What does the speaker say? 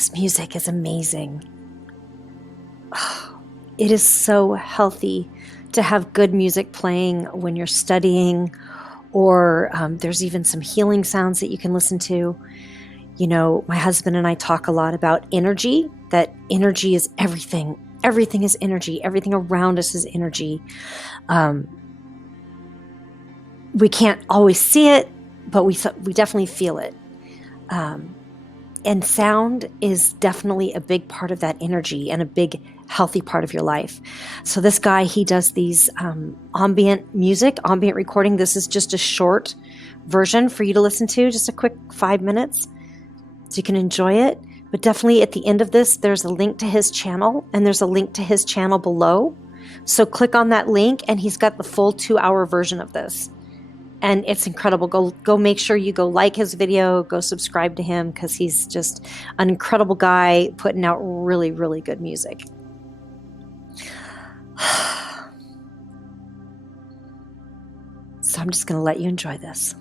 This music is amazing. It is so healthy to have good music playing when you're studying, or there's even some healing sounds that you can listen to. You know, my husband and I talk a lot about energy, that energy is everything. Everything is energy. Everything around us is energy. We can't always see it, but we definitely feel it. And sound is definitely a big part of that energy and a big healthy part of your life. So this guy, he does these ambient music, ambient recording. This is just a short version for you to listen to, just a quick 5 minutes so you can enjoy it. But definitely at the end of this, there's a link to his channel, and there's a link to his channel below. So click on that link, and he's got the full 2-hour version of this. And it's incredible. Go make sure you go like his video, go subscribe to him, because he's just an incredible guy putting out really, really good music. So I'm just going to let you enjoy this.